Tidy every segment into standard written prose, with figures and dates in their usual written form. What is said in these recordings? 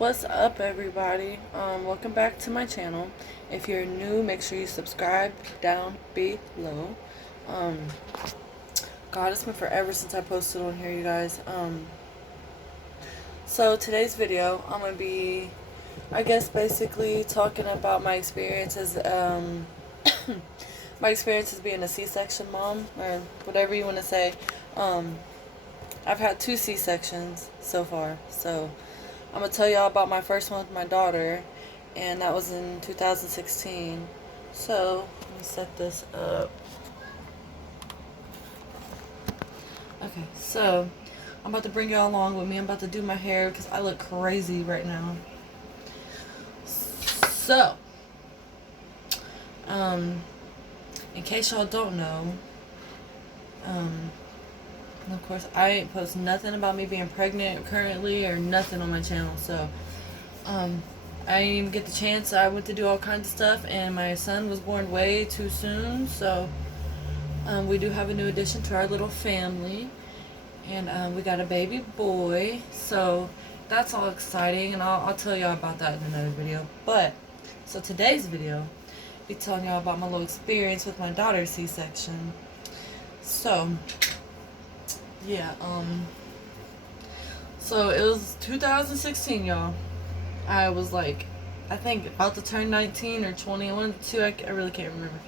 What's up, everybody? Welcome back to my channel. If you're new, make sure you subscribe down below. Um, God, it's been forever since I posted on here, you guys. So today's video, I'm gonna be, I guess, basically talking about my experiences. My experience as being a C-section mom, or whatever you want to say. I've had 2 C-sections so far, so I'm going to tell y'all about my first one with my daughter, and that was in 2016. So, let me set this up. Okay, so, I'm about to bring y'all along with me. I'm about to do my hair because I look crazy right now. So, in case y'all don't know, of course, I ain't post nothing about me being pregnant currently or nothing on my channel, so I didn't even get the chance. I went to do all kinds of stuff, and my son was born way too soon, so we do have a new addition to our little family, and we got a baby boy, so that's all exciting, and I'll tell y'all about that in another video. But, so today's video, I'll be telling y'all about my little experience with my daughter's C-section. So, yeah, so it was 2016, y'all. I was like, I think about to turn 19 or 20, one of the two, I really can't remember.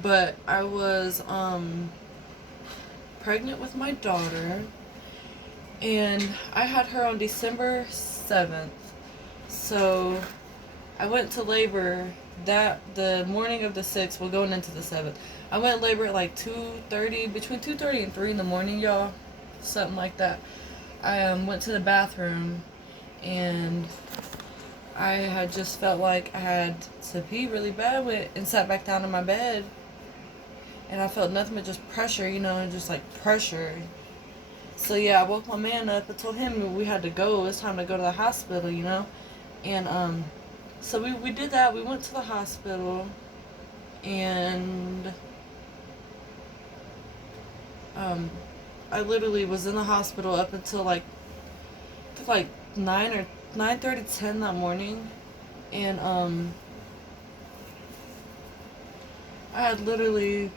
But I was, pregnant with my daughter, and I had her on December 7th. So, I went to labor the morning of the 6th, well, going into the 7th. I went to labor at like 2:30, between 2:30 and 3 in the morning, y'all. Something like that. I went to the bathroom, and I had just felt like I had to pee really bad and sat back down in my bed, and I felt nothing but just pressure, just like pressure. So yeah, I woke my man up and told him we had to go. It was time to go to the hospital, and so we did that. We went to the hospital, and I literally was in the hospital up until like 9 or 9:30, 10 that morning, and I had literally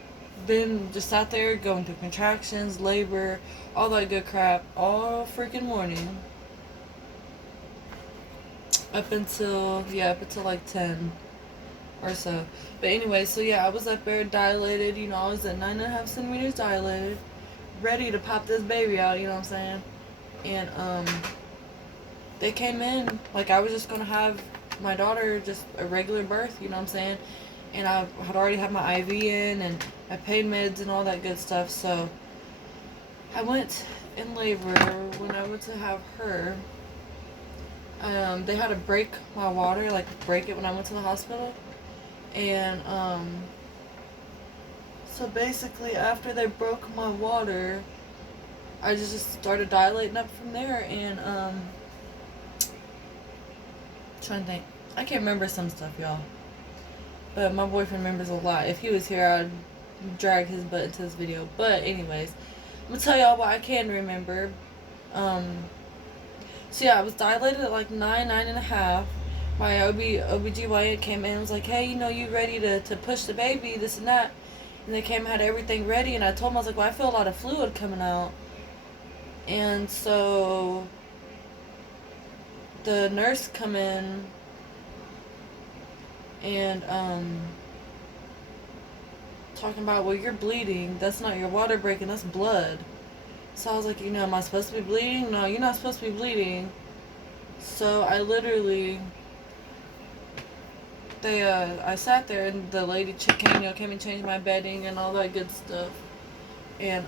been just sat there going through contractions, labor, all that good crap all freaking morning up until like 10 or so. But anyway, so yeah, I was up there dilated, I was at 9.5 centimeters dilated, ready to pop this baby out, you know what I'm saying? And they came in like I was just gonna have my daughter just a regular birth, you know what I'm saying? And I had already had my IV in, and my pain meds and all that good stuff. So I went in labor. When I went to have her, they had to break my water, like break it when I went to the hospital. And so basically after they broke my water, I just started dilating up from there, and trying to think. I can't remember some stuff, y'all. But my boyfriend remembers a lot. If he was here, I'd drag his butt into this video. But anyways, I'm going to tell y'all what I can remember. So yeah, I was dilated at like 9.5. My OBGYN came in and was like, hey, you ready to push the baby, this and that. And they came and had everything ready. And I told him, I was like, well, I feel a lot of fluid coming out. And so the nurse come in, and talking about, well, you're bleeding, that's not your water breaking, that's blood. So I was like, am I supposed to be bleeding? No, you're not supposed to be bleeding. So I literally, I sat there, and the lady came and changed my bedding and all that good stuff. And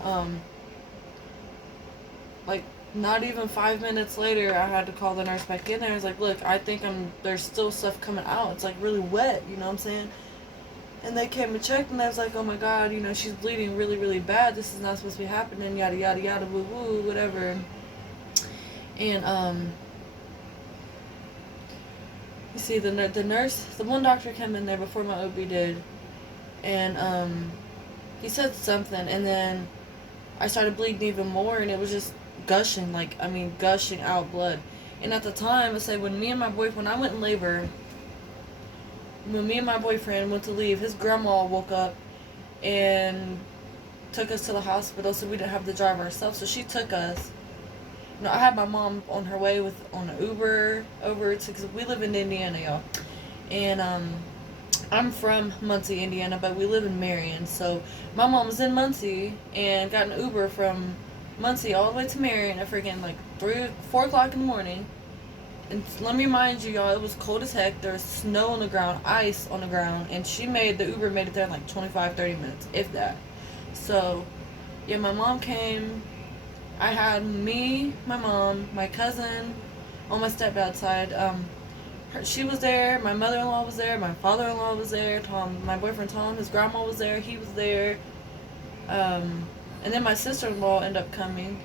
like not even 5 minutes later, I had to call the nurse back in there. I was like, look, I think there's still stuff coming out. It's like really wet, you know what I'm saying? And they came and checked, and I was like, oh my god, she's bleeding really, really bad. This is not supposed to be happening, yada, yada, yada, woo, woo, whatever. And, you see, the nurse, the one doctor came in there before my OB did, and, he said something, and then I started bleeding even more, and it was just gushing, gushing out blood. And at the time, I say when I went in labor, when me and my boyfriend went to leave, his grandma woke up and took us to the hospital, so we didn't have to drive ourselves. So she took us. I had my mom on her way on an Uber over to, because we live in Indiana, y'all, and I'm from Muncie, Indiana, but we live in Marion. So my mom was in Muncie and got an Uber from Muncie all the way to Marion at freaking like 4 o'clock in the morning. And let me remind you, y'all, it was cold as heck. There was snow on the ground, ice on the ground, and the Uber made it there in like 25-30 minutes, if that. So, yeah, my mom came. I had me, my mom, my cousin on my stepdad's side. She was there. My mother-in-law was there. My father-in-law was there. My boyfriend Tom, his grandma was there. He was there. And then my sister-in-law ended up coming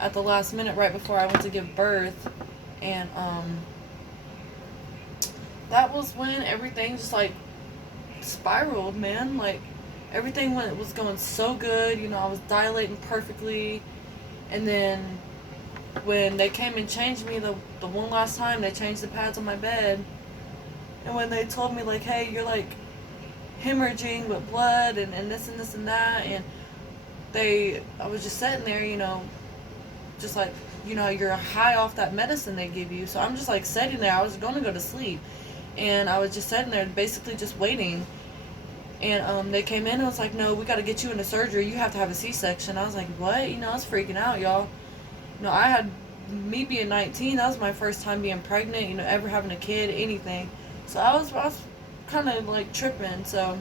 at the last minute right before I went to give birth. And that was when everything just like spiraled, man. Like everything was going so good. I was dilating perfectly. And then when they came and changed me the one last time, they changed the pads on my bed. And when they told me, like, hey, you're, like, hemorrhaging with blood and this and this and that. And I was just sitting there, just like, you're high off that medicine they give you. So I'm just, like, sitting there. I was going to go to sleep. And I was just sitting there basically just waiting. And they came in and was like, no, we got to get you into surgery. You have to have a C-section. I was like, what? I was freaking out, y'all. I had, me being 19, that was my first time being pregnant, ever having a kid, anything. So I was kind of like tripping. So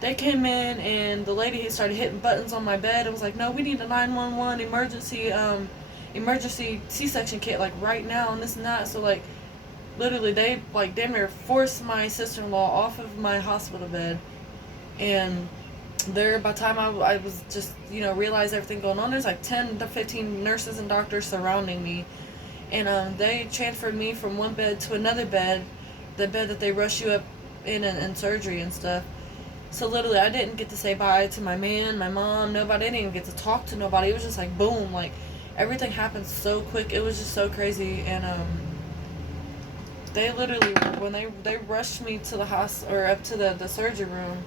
they came in and the lady started hitting buttons on my bed and was like, no, we need a 911 emergency C-section kit, like right now, and this and that. So like literally they like damn near forced my sister-in-law off of my hospital bed. And there, by the time I was just, realized everything going on, there's like 10 to 15 nurses and doctors surrounding me. And they transferred me from one bed to another bed, the bed that they rush you up in surgery and stuff. So literally, I didn't get to say bye to my man, my mom, nobody. I didn't even get to talk to nobody. It was just like, boom, like, everything happened so quick. It was just so crazy. And they literally, when they rushed me to the hospital, or up to the surgery room,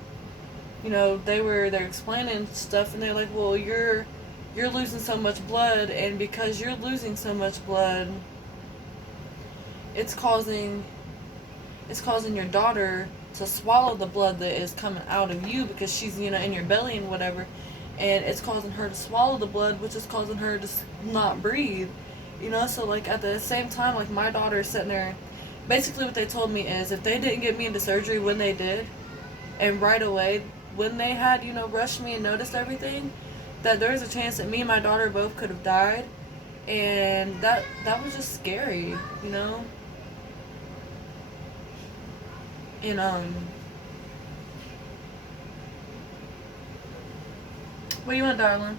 they're explaining stuff, and they're like, well, you're losing so much blood, and because you're losing so much blood, it's causing your daughter to swallow the blood that is coming out of you, because she's, in your belly and whatever, and it's causing her to swallow the blood, which is causing her to not breathe, so like at the same time, like my daughter is sitting there. Basically what they told me is if they didn't get me into surgery when they did, and right away when they had, rushed me and noticed everything, that there's a chance that me and my daughter both could have died. And that was just scary, And what do you want, darling?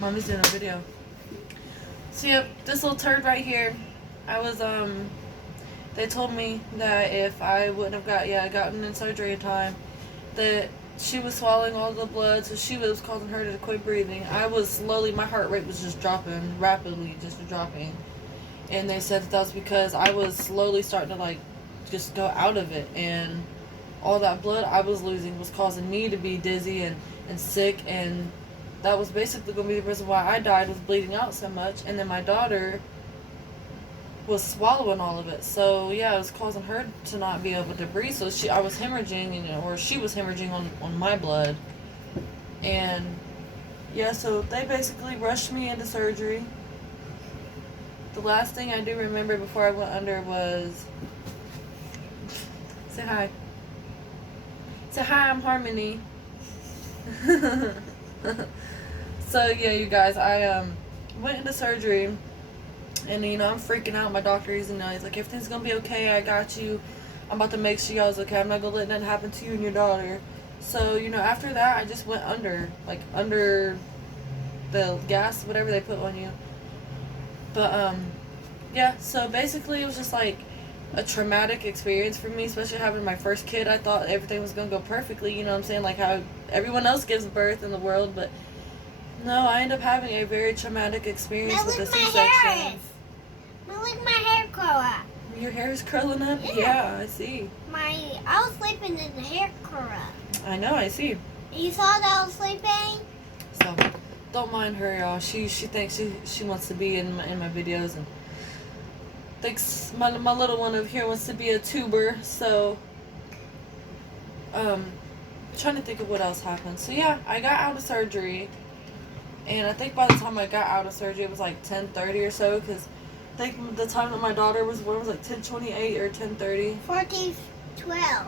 Mommy's doing a video. So yep, this little turd right here, I was they told me that if I wouldn't have gotten in surgery in time, that she was swallowing all the blood, so she was causing her to quit breathing. I was slowly, my heart rate was just dropping, rapidly just dropping. And they said that was because I was slowly starting to like just go out of it, and all that blood I was losing was causing me to be dizzy and sick, and that was basically going to be the reason why I died, was bleeding out so much. And then my daughter was swallowing all of it, so yeah, it was causing her to not be able to breathe. So I was hemorrhaging, or she was hemorrhaging on my blood. And yeah, so they basically rushed me into surgery. The last thing I do remember before I went under was, say hi. Say hi, I'm Harmony. So yeah, you guys, I went into surgery, and I'm freaking out. My doctor, he's like, everything's gonna be okay, I got you, I'm about to make sure y'all's okay, I'm not gonna let nothing happen to you and your daughter. So after that, I just went under the gas, whatever they put on you. But yeah, so basically it was just like a traumatic experience for me, especially having my first kid. I thought everything was gonna go perfectly, like how everyone else gives birth in the world, but No, I ended up having a very traumatic experience Now with look a my C-section. hair is. Now look my hair curl up. Your hair is curling up? Yeah, I see. I was sleeping and the hair curl up. I know, I see. You saw that I was sleeping? So, don't mind her, y'all. She thinks she wants to be in my videos and thinks my little one over here wants to be a tuber. So, trying to think of what else happened. So yeah, I got out of surgery, and I think by the time I got out of surgery, it was like 10:30 or so. Cause I think the time that my daughter was born was like 10:28 or 10:30. 14:12.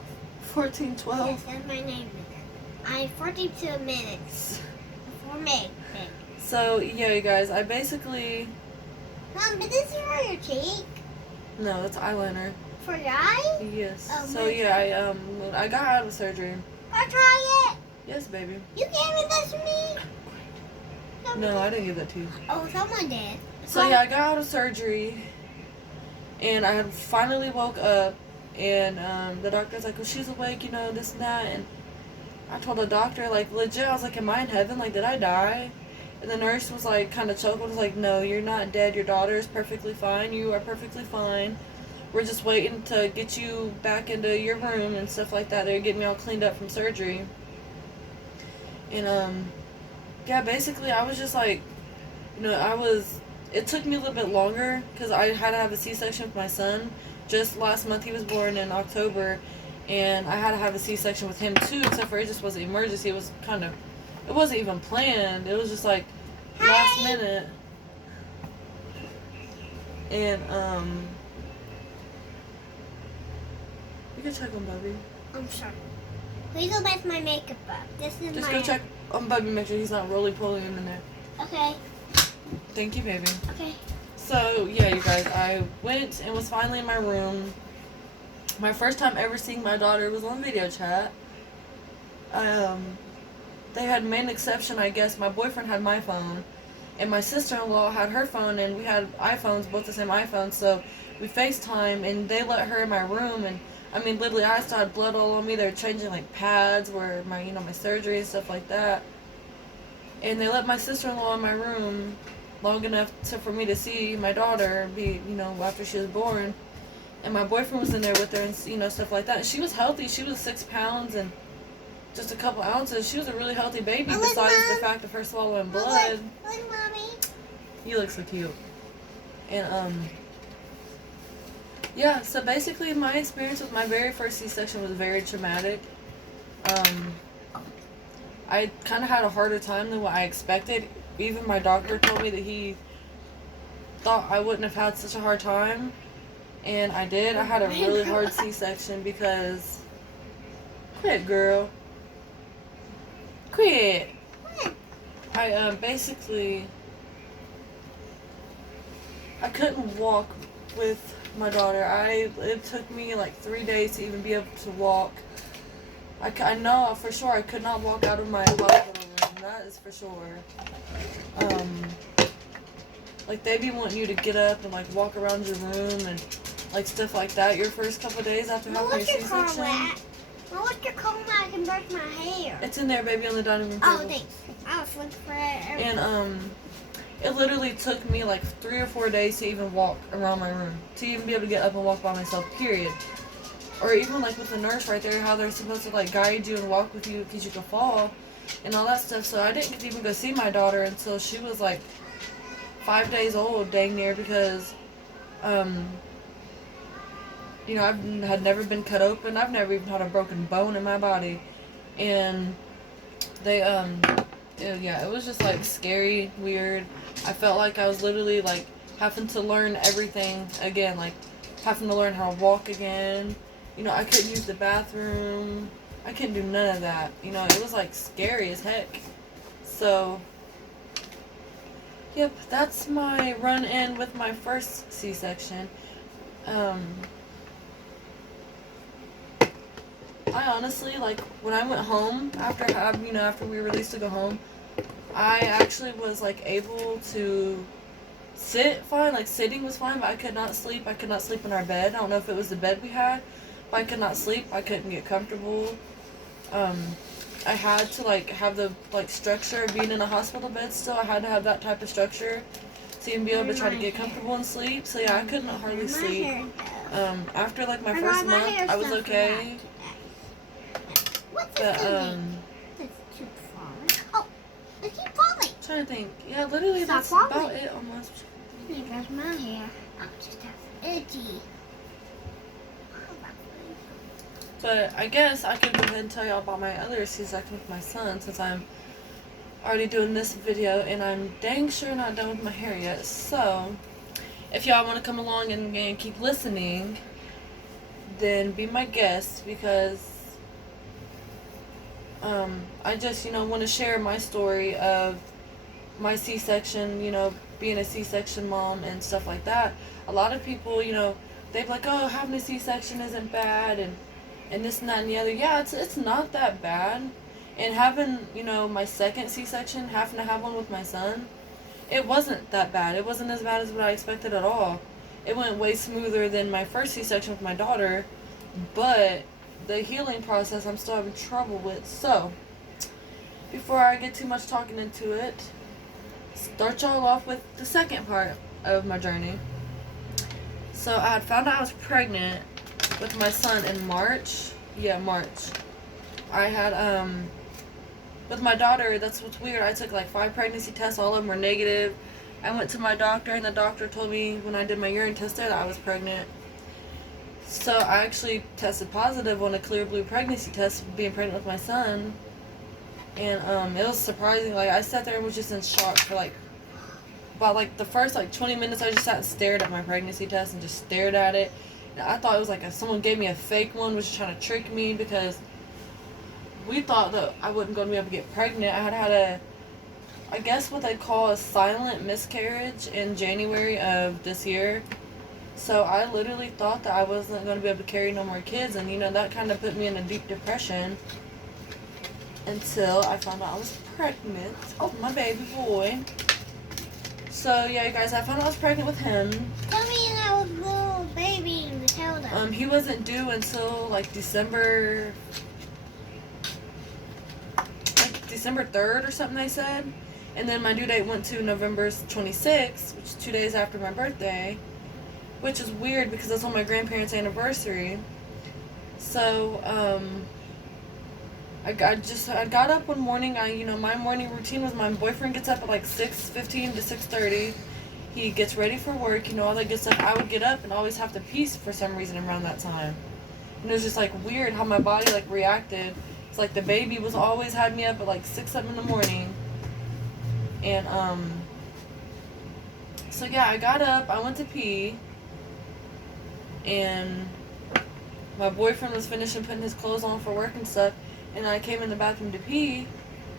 14:12. Yes, that's my name. 42 minutes. 4 minutes. So yeah, you guys, I basically. Mom, but this is for your cheek? No, that's eyeliner. For your eye? Yes. Oh, so yeah, I got out of surgery. I'll try it. Yes, baby. You gave this to me? No, I didn't give that to you. Oh, someone did. So yeah, I got out of surgery, and I had finally woke up, and the doctor's like, well, she's awake, you know, this and that, and I told the doctor, like, legit, I was like, am I in heaven? Like, did I die? And the nurse was like, kind of chuckled, was like, no, you're not dead. Your daughter is perfectly fine. You are perfectly fine. We're just waiting to get you back into your room and stuff like that. They're getting me all cleaned up from surgery. And, yeah, basically, I was just like, you know, it took me a little bit longer because I had to have a C-section with my son. Just last month, he was born in October, and I had to have a C-section with him too, except for it just was an emergency. It was it wasn't even planned. It was just like last minute. And, you can check on Bubby. I'm sorry. Please go mess my makeup up. This is Just go check on Bubby, make sure he's not roly-poly in there. Okay. Thank you, baby. Okay. So, yeah, you guys, I went and was finally in my room. My first time ever seeing my daughter was on video chat. They had made an exception, I guess. My boyfriend had my phone, and my sister-in-law had her phone, and we had iPhones, both the same iPhone, so we FaceTime, and they let her in my room, and I mean, literally, I still had blood all on me. They were changing, like, pads where my surgery and stuff like that. And they let my sister-in-law in my room long enough for me to see my daughter after she was born. And my boyfriend was in there with her and, stuff like that. And she was healthy. She was 6 pounds and just a couple ounces. She was a really healthy baby besides the fact of her swallowing blood. Look, Mommy. You look so cute. And, yeah, so basically my experience with my very first C-section was very traumatic. I kind of had a harder time than what I expected. Even my doctor told me that he thought I wouldn't have had such a hard time. And I did. I had a really hard C-section because... Quit, girl. Quit. I basically... I couldn't walk with my daughter. It took me like 3 days to even be able to walk. I know for sure I could not walk out of my hospital room. That is for sure. Like they be wanting you to get up and like walk around your room and like stuff like that. Your first couple of days after having your C-section. What's your comb? I can brush my hair. It's in there, baby, on the dining room table. Oh, thanks. I was looking for it. And it literally took me like 3 or 4 days to even walk around my room, to even be able to get up and walk by myself, period. Or even like with the nurse right there, how they're supposed to like guide you and walk with you because you could fall and all that stuff. So I didn't even go see my daughter until she was like 5 days old, dang near, because I had never been cut open. I've never even had a broken bone in my body. And they it was just like scary, weird. I felt like I was literally like having to learn everything again, like having to learn how to walk again. I couldn't use the bathroom. I couldn't do none of that. It was like scary as heck. So, yep, that's my run-in with my first C-section. I honestly, like, when I went home, after we were released to go home, I actually was, like, able to sit fine. Like, sitting was fine, but I could not sleep. I could not sleep in our bed. I don't know if it was the bed we had, but I could not sleep. I couldn't get comfortable. I had to like have the like structure of being in a hospital bed still. I had to have that type of structure to even be able to try to get comfortable and sleep. So yeah, I couldn't hardly sleep. After like my first month, I was okay. What's But That's too far. Oh, I keep falling. I'm trying to think. Yeah, literally Stop that's falling. about it almost. That's my hair. I'm just itchy. But I guess I could go ahead and tell y'all about my other C-section with my son, since I'm already doing this video and I'm dang sure not done with my hair yet. So if y'all want to come along and keep listening, then be my guest, because I just, want to share my story of my C-section, being a C-section mom and stuff like that. A lot of people, they're like, oh, having a C-section isn't bad, and this and that and the other. Yeah, it's not that bad. And having, my second C-section, having to have one with my son, it wasn't that bad. It wasn't as bad as what I expected at all. It went way smoother than my first C-section with my daughter, but the healing process I'm still having trouble with. So, before I get too much talking into it, start y'all off with the second part of my journey. So, I had found out I was pregnant with my son in March. Yeah, March. I had, with my daughter, that's what's weird. I took like 5 pregnancy tests, all of them were negative. I went to my doctor, and the doctor told me when I did my urine test there that I was pregnant. So I actually tested positive on a clear blue pregnancy test, being pregnant with my son. And it was surprising. Like, I sat there and was just in shock for about the first 20 minutes. I just sat and stared at my pregnancy test and just stared at it. And I thought it was like if someone gave me a fake one, was trying to trick me, because we thought that I wasn't going to be able to get pregnant. I had I guess what they call a silent miscarriage in January of this year. So I literally thought that I wasn't going to be able to carry no more kids, and that kind of put me in a deep depression until I found out I was pregnant with my baby boy. So yeah, you guys, I found out I was pregnant with him. Tell me that was little baby Matilda. He wasn't due until December 3rd or something, they said. And then my due date went to November 26th, which is 2 days after my birthday, which is weird because that's on my grandparents' anniversary. So I got up one morning. My morning routine was my boyfriend gets up at 6:15 to 6:30. He gets ready for work, all that good stuff. I would get up and always have to pee for some reason around that time. And it was just weird how my body reacted. It's the baby was always had me up at 6, 7 in the morning. And so yeah, I got up, I went to pee, and my boyfriend was finishing putting his clothes on for work and stuff, and I came in the bathroom to pee,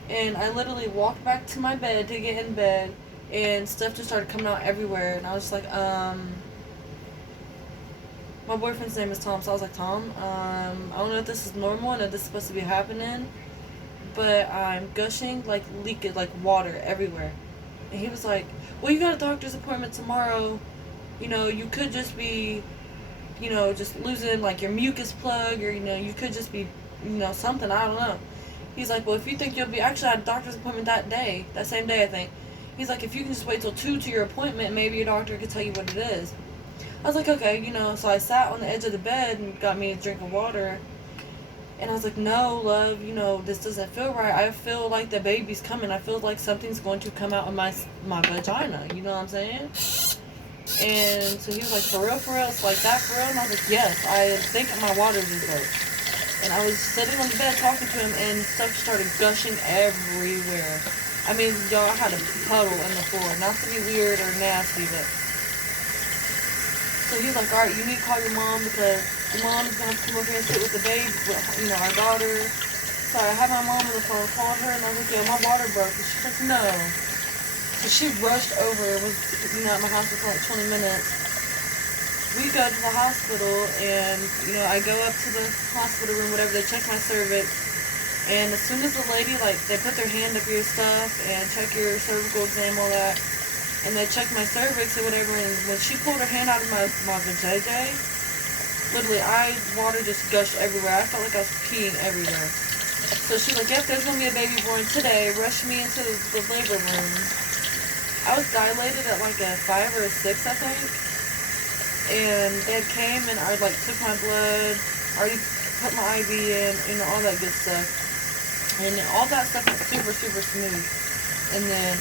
and I literally walked back to my bed to get in bed, and stuff just started coming out everywhere, and I was just my boyfriend's name is Tom, so I was like, Tom, I don't know if this is normal and if this is supposed to be happening, but I'm gushing, leaking, water everywhere. And he was like, well, you got a doctor's appointment tomorrow, you could just be, just losing, your mucus plug, or, you could just be, something, I don't know. He's like, well, if you think you'll be, actually I had a doctor's appointment that same day, I think. He's like, if you can just wait till 2 to your appointment, maybe your doctor could tell you what it is. I was like, okay, so I sat on the edge of the bed and got me a drink of water. And I was like, no, love, this doesn't feel right. I feel like the baby's coming. I feel like something's going to come out of my vagina. You know what I'm saying? And so he was like, for real? It's like that for real? And I was like, yes, I think my water just broke. And I was sitting on the bed talking to him, and stuff started gushing everywhere. I mean, y'all, I had a puddle in the floor. Not to be weird or nasty, but... So he was like, alright, you need to call your mom, because your mom's going to have to come over here and sit with the baby, with, our daughter. So I had my mom on the phone, called her, and I was like, yo, my water broke. And she's like, no. So she rushed over, was, at my house for 20 minutes. We go to the hospital, and, I go up to the hospital room, whatever, they check my cervix. And as soon as the lady, they put their hand up your stuff and check your cervical exam, all that, and they checked my cervix or whatever, and when she pulled her hand out of my vajayjay, literally, water just gushed everywhere. I felt like I was peeing everywhere. So she's like, yep, there's going to be a baby born today. Rushed me into the labor room. I was dilated at like a 5 or a 6, I think. And they came and I like took my blood, already put my IV in, you know, all that good stuff. And all that stuff went super, super smooth. And then,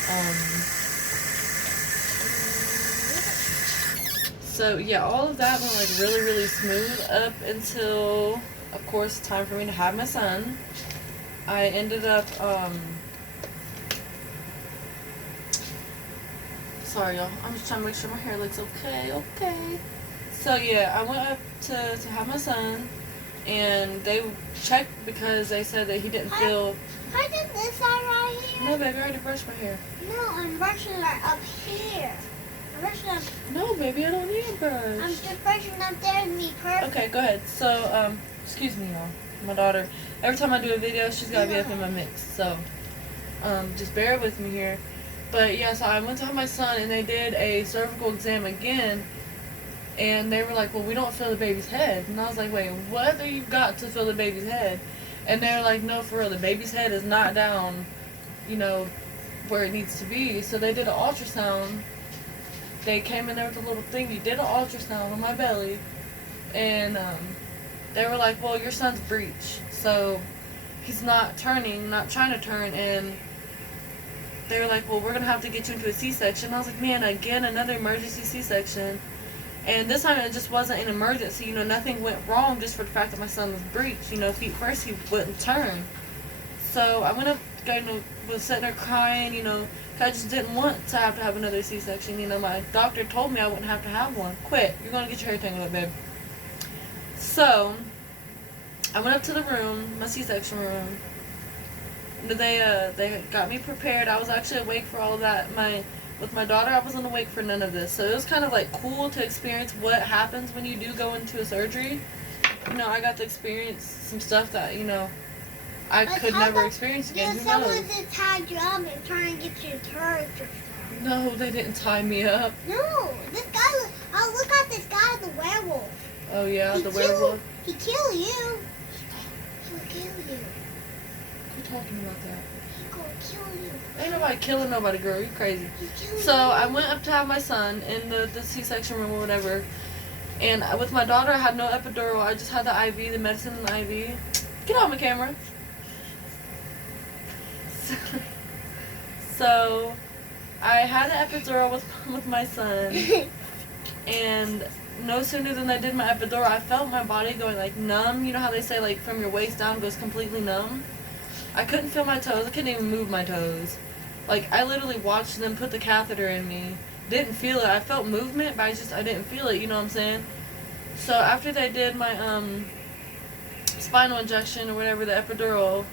so yeah, all of that went like really, really smooth up until, of course, time for me to have my son. I ended up, sorry y'all, I'm just trying to make sure my hair looks okay. So yeah, I went up to have my son, and they checked because they said that he didn't feel... I did this side right here. No, baby, I already brushed my hair. No, I'm brushing it up here. I'm brushing up... No, baby, I don't need a brush. I'm just brushing up there to be perfect. Okay, go ahead. So, excuse me, y'all. My daughter, every time I do a video, she's got to be up in my mix. So, just bear with me here. But, yeah, so I went to have my son, and they did a cervical exam again. And they were like, well, we don't feel the baby's head. And I was like, wait, what do you got to feel the baby's head? And they were like, no, for real, the baby's head is not down, you know, where it needs to be. So they did an ultrasound. They came in there with a little thing. You did an ultrasound on my belly. And they were like, well, your son's breech. So he's not turning, not trying to turn. And they were like, well, we're going to have to get you into a C-section. I was like, man, again, another emergency C-section. And this time it just wasn't an emergency, you know, nothing went wrong just for the fact that my son was breached. You know, if first he wouldn't turn. So I went up, you know, was sitting there crying, you know, I just didn't want to have another C-section. You know, my doctor told me I wouldn't have to have one. Quit. You're going to get your hair tangled up, babe. So I went up to the room, my C-section room. They got me prepared. I was actually awake for all of that. With my daughter, I wasn't awake for none of this. So it was kind of like cool to experience what happens when you do go into a surgery. You know, I got to experience some stuff that, you know, I could never experience again. Who knows? Someone just tied you up and trying to get you turd. No, they didn't tie me up. No, this guy, oh, look at this guy, the werewolf. Oh yeah, the werewolf. He killed you. He will kill you. Who's talking about that? He gonna kill you. Ain't nobody killing nobody, girl. You crazy. So I went up to have my son in the C-section room or whatever. And with my daughter, I had no epidural. I just had the IV, the medicine and the IV. Get on my camera. So I had an epidural with my son. And no sooner than I did my epidural, I felt my body going like numb. You know how they say like from your waist down goes completely numb? I couldn't feel my toes. I couldn't even move my toes. Like, I literally watched them put the catheter in me. Didn't feel it. I felt movement, but I didn't feel it, you know what I'm saying? So after they did my spinal injection or whatever, the epidural,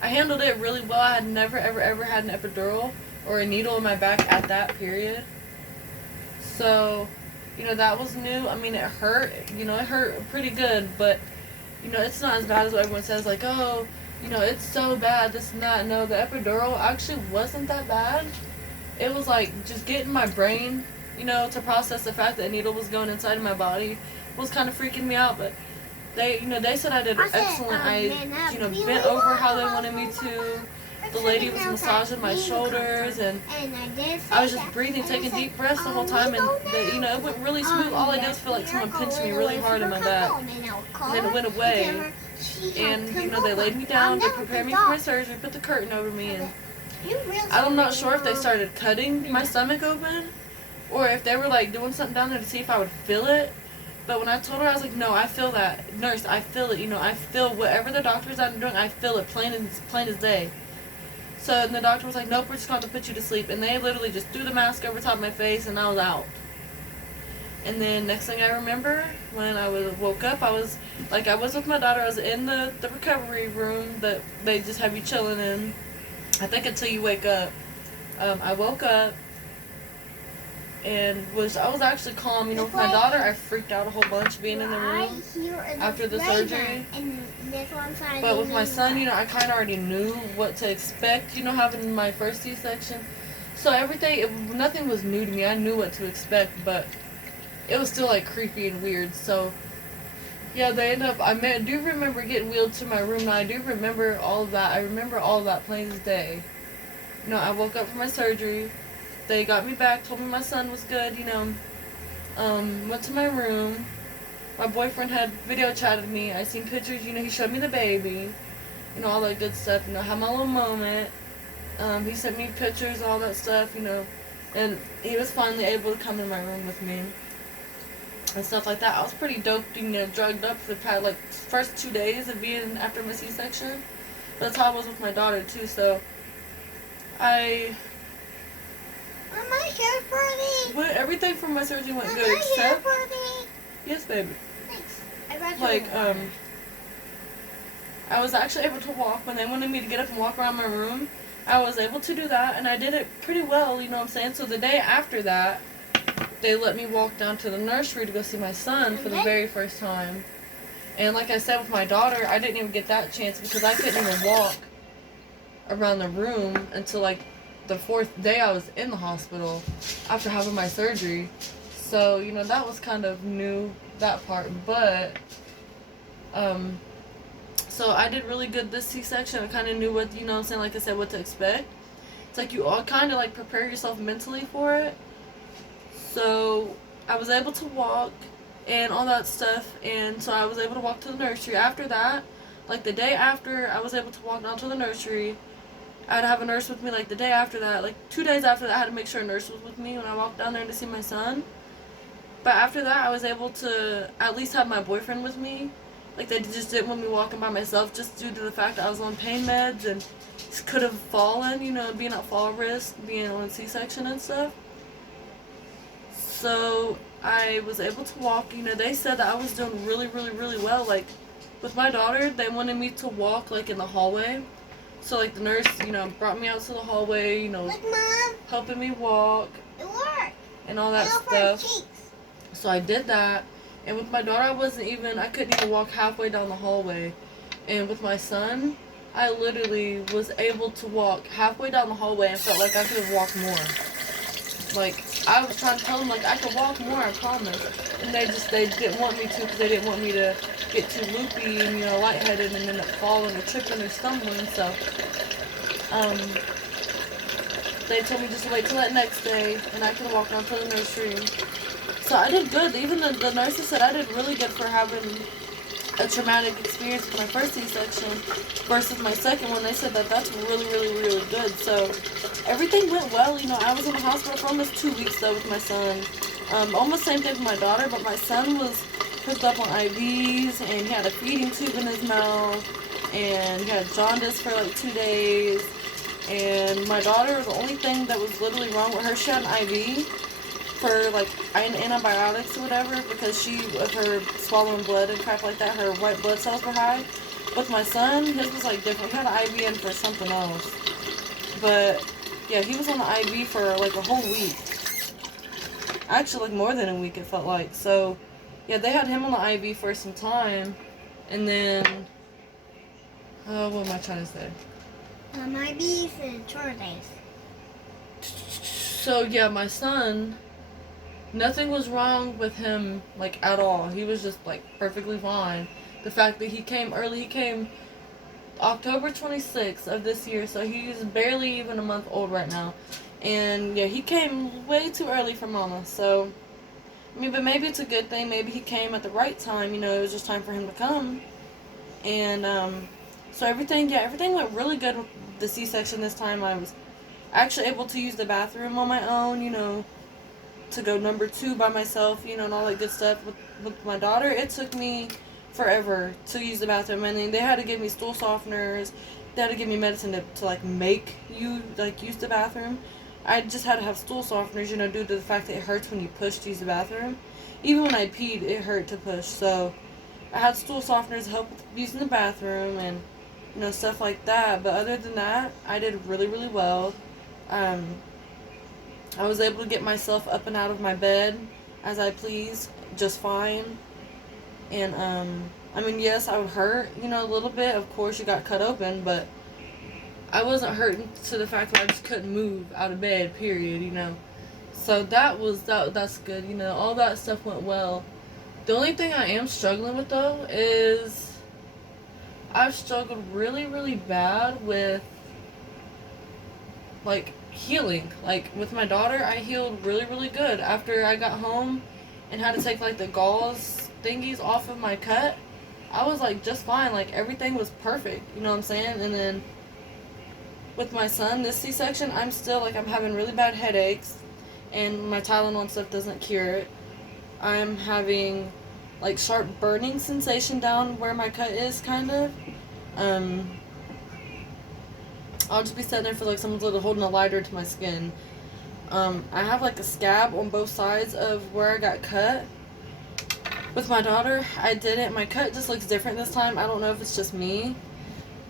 I handled it really well. I had never, ever had an epidural or a needle in my back at that period. So, you know, that was new. I mean, it hurt. You know, it hurt pretty good, but, you know, it's not as bad as what everyone says. Like, oh, you know, it's so bad, this and that. No, the epidural actually wasn't that bad. It was like just getting my brain, you know, to process the fact that a needle was going inside of my body was kind of freaking me out. But they, you know, they said I did excellent. I, you know, bent over how they wanted me to. The lady was massaging my shoulders, and I was just breathing, taking deep breaths the whole time, and you know, it went really smooth. All I did was feel like someone pinched me really hard in my back, and then it went away. And, you know, they laid me down, they prepared me for my surgery, put the curtain over me, and I'm not sure if they started cutting my stomach open, or if they were, like, doing something down there to see if I would feel it. But when I told her, I was like, no, I feel that. Nurse, I feel it, you know, I feel whatever the doctor's out doing, I feel it, plain as day. So, and the doctor was like, nope, we're just going to put you to sleep. And they literally just threw the mask over top of my face, and I was out. And then next thing I remember, when I woke up, I was with my daughter. I was in the recovery room that they just have you chilling in, I think until you wake up. I woke up and I was actually calm. You know, with my daughter, I freaked out a whole bunch being in the room after the surgery. But with my son, you know, I kind of already knew what to expect, you know, having my first C-section. So nothing was new to me. I knew what to expect, but it was still like creepy and weird. So Yeah, they end up. I do remember getting wheeled to my room. Now I do remember all of that. I remember all of that plain as day. You know, I woke up from my surgery. They got me back, told me my son was good. You know, went to my room. My boyfriend had video chatted me. I seen pictures. You know, he showed me the baby. You know, all that good stuff. You know, had my little moment. He sent me pictures, all that stuff. You know, and he was finally able to come in my room with me and stuff like that. I was pretty doped, you know, drugged up for the past, like, first 2 days of being after my C-section. But that's how I was with my daughter, too, so I... Am I here for me? Everything from my surgery went Am good, I here except... for me? Yes, baby. Thanks. I got Like, you. I was actually able to walk. When they wanted me to get up and walk around my room, I was able to do that, and I did it pretty well, you know what I'm saying? So the day after that, they let me walk down to the nursery to go see my son for the very first time. And like I said with my daughter, I didn't even get that chance because I couldn't even walk around the room until like the 4th day I was in the hospital after having my surgery. So, you know, that was kind of new, that part. But, so I did really good this C-section. I kind of knew what, you know what I'm saying, like I said, what to expect. It's like you all kind of like prepare yourself mentally for it. So I was able to walk and all that stuff, and so I was able to walk to the nursery. After that, like the day after I was able to walk down to the nursery, I had to have a nurse with me. Like the day after that, like 2 days after that, I had to make sure a nurse was with me when I walked down there to see my son. But after that, I was able to at least have my boyfriend with me. Like they just didn't want me walking by myself just due to the fact that I was on pain meds and could have fallen, you know, being at fall risk, being on C-section and stuff. So I was able to walk. You know, they said that I was doing really, really, really well. Like with my daughter, they wanted me to walk like in the hallway. So like the nurse, you know, brought me out to the hallway, you know, Look, Mom. helping me walk It worked. and all that stuff. So I did that. And with my daughter, I couldn't even walk halfway down the hallway. And with my son, I literally was able to walk halfway down the hallway and felt like I could have walked more. Like, I was trying to tell them, like, I could walk more, I promise. And they didn't want me to because they didn't want me to get too loopy and, you know, lightheaded and end up falling or tripping or stumbling. So, they told me just to wait till that next day and I could walk down to the nursery. So I did good. Even the nurses said I did really good for having a traumatic experience with my first C-section versus my second one. They said that that's really, really, really good. So everything went well. You know, I was in the hospital for almost 2 weeks though with my son. Almost same thing with my daughter, but my son was hooked up on IVs and he had a feeding tube in his mouth and he had jaundice for like 2 days. And my daughter, the only thing that was literally wrong with her, she had an IV for like antibiotics or whatever because of her swallowing blood and crap like that, her white blood cells were high. With my son, his was like different. He had an IV in for something else. But yeah, he was on the IV for like a whole week. Actually, like more than a week it felt like. So yeah, they had him on the IV for some time. And then, what am I trying to say? My beef and 4 days. So yeah, my son, nothing was wrong with him, like, at all. He was just, like, perfectly fine. The fact that he came early, he came October 26th of this year, so he's barely even a month old right now. And, yeah, he came way too early for mama, so, I mean, but maybe it's a good thing. Maybe he came at the right time, you know, it was just time for him to come. And, so everything went really good with the C-section this time. I was actually able to use the bathroom on my own, you know, to go number 2 by myself, you know, and all that good stuff. With my daughter, it took me forever to use the bathroom. I mean, they had to give me stool softeners. They had to give me medicine to like, make you, like, use the bathroom. I just had to have stool softeners, you know, due to the fact that it hurts when you push to use the bathroom. Even when I peed, it hurt to push. So, I had stool softeners to help with using the bathroom and, you know, stuff like that. But other than that, I did really, really well. I was able to get myself up and out of my bed as I please, just fine. And, I mean, yes, I would hurt, you know, a little bit. Of course, you got cut open, but I wasn't hurting to the fact that I just couldn't move out of bed, period, you know. So that's good, you know, all that stuff went well. The only thing I am struggling with though is I've struggled really, really bad with like healing. Like with my daughter, I healed really, really good after I got home and had to take like the gauze thingies off of my cut. I was like just fine. Like everything was perfect. You know what I'm saying? And then with my son, this C-section, I'm still like I'm having really bad headaches, and my Tylenol and stuff doesn't cure it. I'm having like sharp burning sensation down where my cut is, kind of. I'll just be sitting there for like someone's literally holding a lighter to my skin. I have like a scab on both sides of where I got cut. With my daughter, I didn't. My cut just looks different this time. I don't know if it's just me,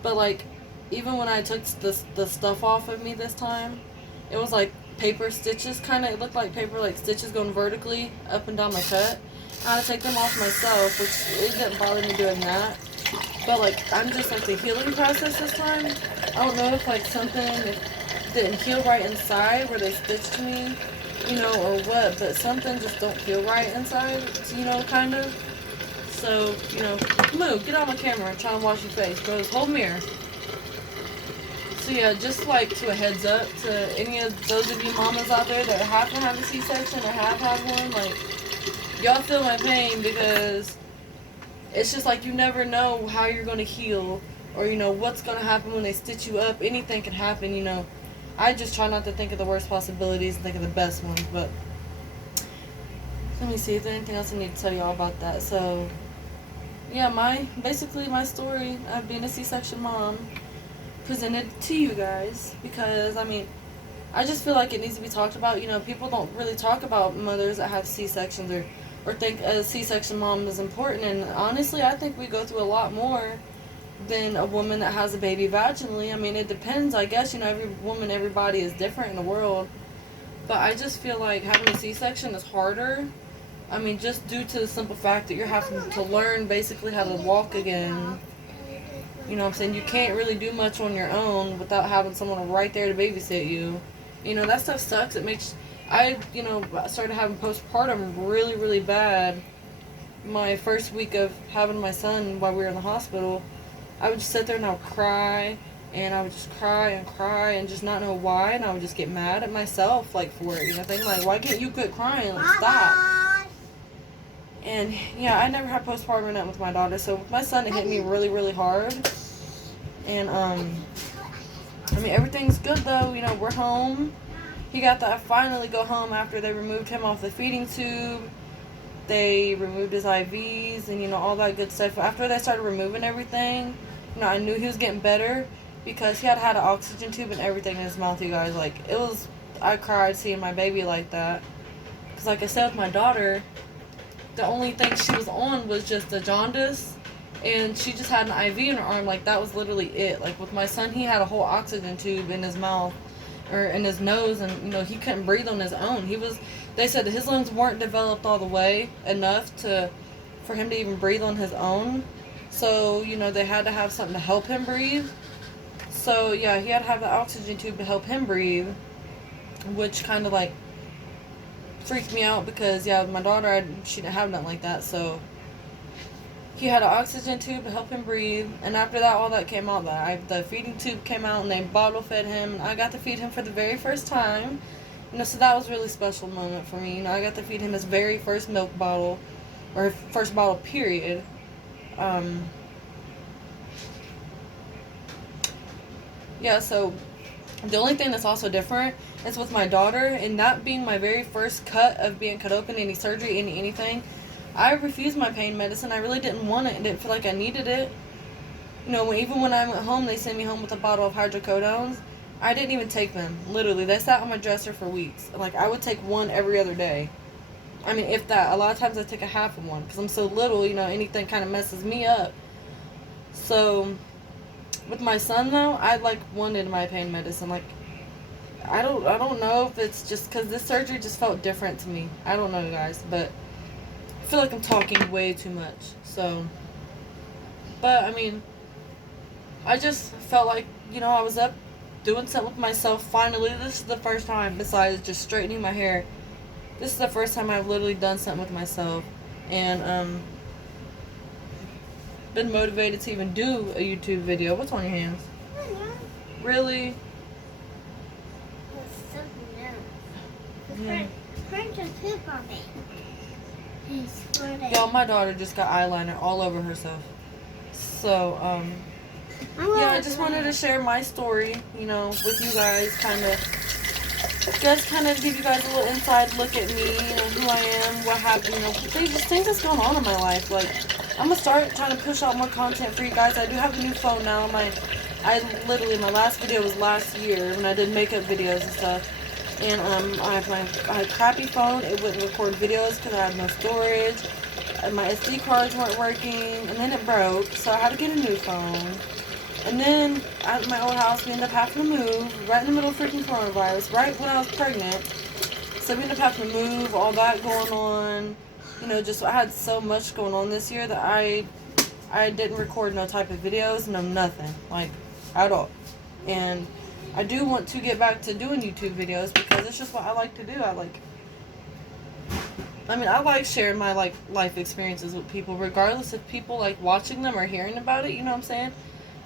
but like even when I took the stuff off of me this time, it was like paper stitches kind of. It looked like paper like stitches going vertically up and down my cut. I had to take them off myself, which it didn't bother me doing that. But like I'm just like the healing process this time. I don't know if like something didn't heal right inside where they stitched me, you know, or what, but something just don't feel right inside, you know, kind of. So, you know, move, get on my camera and try and wash your face, bros. Hold mirror. So yeah, just like to a heads up to any of those of you mamas out there that have to have a C-section or have had one, like, y'all feel my pain because it's just like you never know how you're going to heal or, you know, what's going to happen when they stitch you up. Anything can happen, you know. I just try not to think of the worst possibilities and think of the best ones, but let me see if there's anything else I need to tell y'all about that. So, yeah, basically my story of being a C-section mom presented to you guys because, I mean, I just feel like it needs to be talked about. You know, people don't really talk about mothers that have C-sections or think a C-section mom is important, and honestly, I think we go through a lot more than a woman that has a baby vaginally. I mean, it depends, I guess, you know, every woman, everybody is different in the world, but I just feel like having a C-section is harder. I mean, just due to the simple fact that you're having to learn basically how to walk again. You know what I'm saying? You can't really do much on your own without having someone right there to babysit you. You know, that stuff sucks. It makes, you know, started having postpartum really, really bad. My first week of having my son while we were in the hospital, I would just sit there and I would cry, and I would just cry and just not know why, and I would just get mad at myself, like, for it, you know, thinking, like, why can't you quit crying, like, stop. And, yeah, I never had postpartum or nothing with my daughter, so with my son, it hit me really, really hard, and, I mean, everything's good, though, you know, we're home. He got to finally go home after they removed him off the feeding tube. They removed his IVs and, you know, all that good stuff. After they started removing everything, you know, I knew he was getting better because he had an oxygen tube and everything in his mouth, you guys. Like, it was, I cried seeing my baby like that. Because, like I said, with my daughter, the only thing she was on was just a jaundice, and she just had an IV in her arm. Like, that was literally it. Like, with my son, he had a whole oxygen tube in his mouth, or in his nose, and, you know, he couldn't breathe on his own. They said that his lungs weren't developed all the way enough for him to even breathe on his own. So, you know, they had to have something to help him breathe. So, yeah, he had to have the oxygen tube to help him breathe, which kind of, like, freaked me out because, yeah, my daughter, she didn't have nothing like that. So, he had an oxygen tube to help him breathe. And after that, all that came out. The feeding tube came out, and they bottle fed him. I got to feed him for the very first time. You know, so that was a really special moment for me. You know, I got to feed him his very first milk bottle, or first bottle, period. Yeah, so the only thing that's also different is with my daughter, and that being my very first cut of being cut open, any surgery, anything. I refused my pain medicine. I really didn't want it and didn't feel like I needed it. You know, even when I went home, they sent me home with a bottle of hydrocodones. I didn't even take them. Literally, they sat on my dresser for weeks. Like, I would take one every other day. I mean, if that. A lot of times I take a half of one because I'm so little, you know, anything kind of messes me up. So, with my son, though, I, like, wanted my pain medicine. Like, I don't know if it's just because this surgery just felt different to me. I don't know, guys, but I feel like I'm talking way too much. So, but, I mean, I just felt like, you know, I was up doing something with myself. Finally, this is the first time, besides just straightening my hair, this is the first time I've literally done something with myself. and been motivated to even do a YouTube video. What's on your hands? I know. Really? It's something else. Yeah. Friend just poop on me. He's squirting. Y'all, my daughter just got eyeliner all over herself. So, yeah, I just wanted to share my story, you know, with you guys, kind of give you guys a little inside look at me, you know, who I am, what happened, you know, things that's going on in my life. Like, I'm gonna start trying to push out more content for you guys. I do have a new phone now. My last video was last year when I did makeup videos and stuff. And I had a crappy phone. It wouldn't record videos because I had no storage. And my SD cards weren't working, and then it broke, so I had to get a new phone. And then at my old house, we ended up having to move right in the middle of freaking coronavirus, right when I was pregnant. So we ended up having to move, all that going on. You know, just I had so much going on this year that I didn't record no type of videos, no nothing, like, at all. And I do want to get back to doing YouTube videos because it's just what I like to do. I like sharing my life experiences with people, regardless if people like watching them or hearing about it, you know what I'm saying?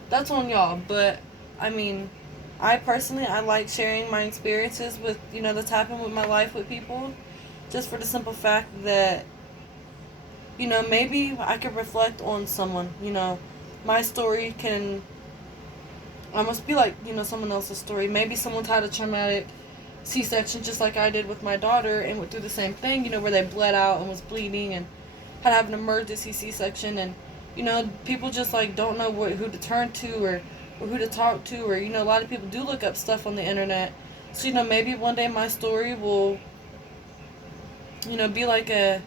That's on y'all. But I mean, I personally like sharing my experiences with, you know, that's happened with my life with people, just for the simple fact that, you know, maybe I could reflect on someone, you know, my story can almost be like, you know, someone else's story. Maybe someone's had a traumatic C-section just like I did with my daughter and went through the same thing, you know, where they bled out and was bleeding and had to have an emergency C-section. And, you know, people just like don't know who to turn to or who to talk to, or, you know, a lot of people do look up stuff on the internet. So, you know, maybe one day my story will, you know, be like an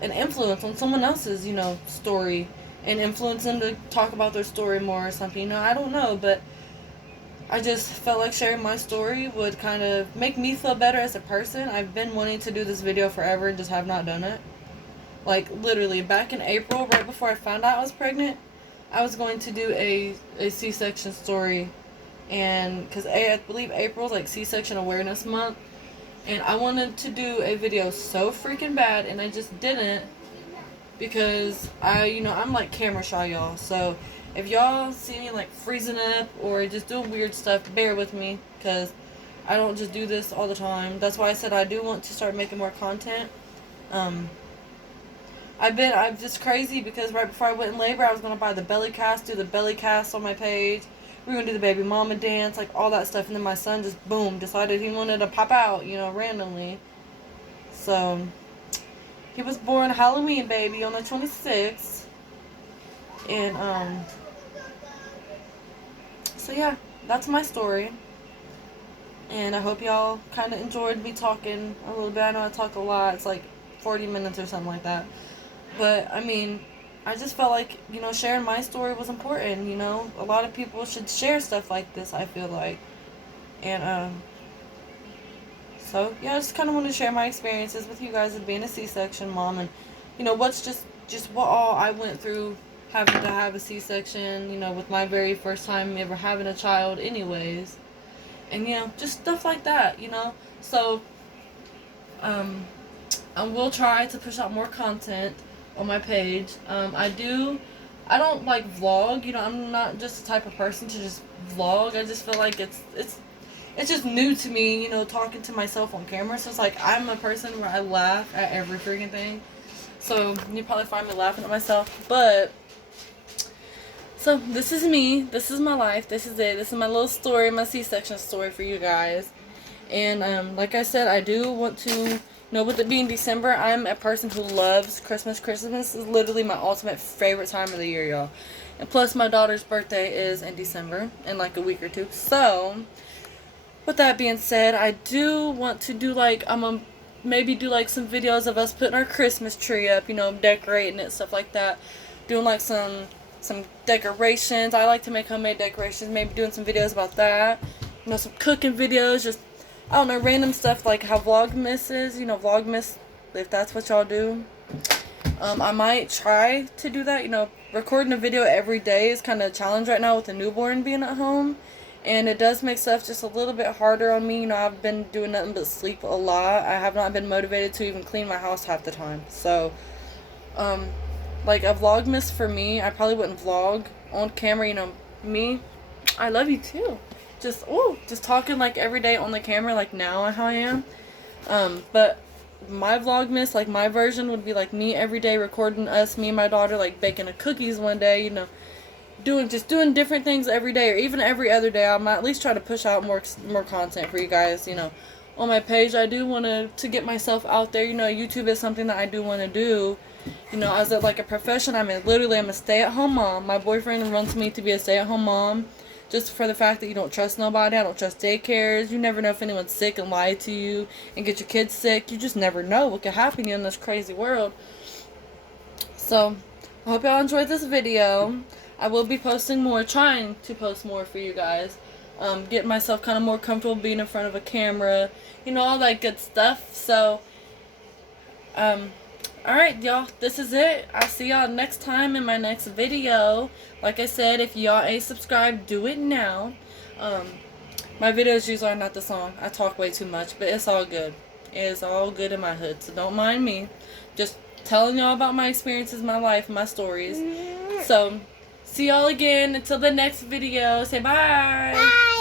influence on someone else's, you know, story, and influence them to talk about their story more or something. You know, I don't know, but I just felt like sharing my story would kind of make me feel better as a person. I've been wanting to do this video forever and just have not done it. Like, literally, back in April, right before I found out I was pregnant, I was going to do a C-section story. And, because I believe April's like C-section awareness month. And I wanted to do a video so freaking bad, and I just didn't. Because I'm like camera shy, y'all. So if y'all see me like freezing up or just doing weird stuff, bear with me, because I don't just do this all the time. That's why I said I do want to start making more content. I'm just crazy because right before I went in labor, I was gonna buy the belly cast, do the belly cast on my page. We were gonna do the baby mama dance, like all that stuff, and then my son just boom decided he wanted to pop out, you know, randomly. So he was born Halloween baby on the 26th. And, so yeah, that's my story. And I hope y'all kind of enjoyed me talking a little bit. I know I talk a lot. It's like 40 minutes or something like that. But, I mean, I just felt like, you know, sharing my story was important, you know. A lot of people should share stuff like this, I feel like. And, so, yeah, I just kind of want to share my experiences with you guys of being a C-section mom, and, you know, what's just what all I went through having to have a C-section, you know, with my very first time ever having a child anyways. And, you know, just stuff like that, you know. So, I will try to push out more content on my page. I don't like vlog, you know, I'm not just the type of person to just vlog. I just feel like it's just new to me, you know, talking to myself on camera. So it's like I'm a person where I laugh at every freaking thing. So you probably find me laughing at myself. But so this is me. This is my life. This is it. This is my little story, my C-section story for you guys. And like I said, I do want to, you know, with it being December, I'm a person who loves Christmas. Christmas is literally my ultimate favorite time of the year, y'all. And plus my daughter's birthday is in December in like a week or two. So with that being said, I do want to do like, I'm going to maybe do like some videos of us putting our Christmas tree up, you know, decorating it, stuff like that. Doing like some decorations. I like to make homemade decorations, maybe doing some videos about that. You know, some cooking videos, just, I don't know, random stuff like how Vlogmas is, you know, Vlogmas, if that's what y'all do. I might try to do that, you know, recording a video every day is kind of a challenge right now with the newborn being at home. And it does make stuff just a little bit harder on me. You know, I've been doing nothing but sleep a lot. I have not been motivated to even clean my house half the time. So, like a Vlogmas for me, I probably wouldn't vlog on camera. You know, me, I love you too. Just talking like every day on the camera, like now how I am. But my Vlogmas, like my version, would be like me every day recording us, me and my daughter, like baking a cookies one day. You know, doing different things every day, or even every other day. I might at least try to push out more content for you guys, you know, on my page. I do want to get myself out there. You know, YouTube is something that I do want to do. You know, as like a profession, I'm a stay-at-home mom. My boyfriend wants me to be a stay-at-home mom, just for the fact that you don't trust nobody. I don't trust daycares. You never know if anyone's sick and lie to you and get your kids sick. You just never know what could happen to you in this crazy world. So, I hope y'all enjoyed this video. I will be posting more, trying to post more for you guys. Getting myself kind of more comfortable being in front of a camera. You know, all that good stuff. So, alright, y'all. This is it. I'll see y'all next time in my next video. Like I said, if y'all ain't subscribed, do it now. My videos usually are not the song. I talk way too much, but it's all good. It is all good in my hood, so don't mind me. Just telling y'all about my experiences, my life, my stories. So, see y'all again until the next video. Say bye. Bye.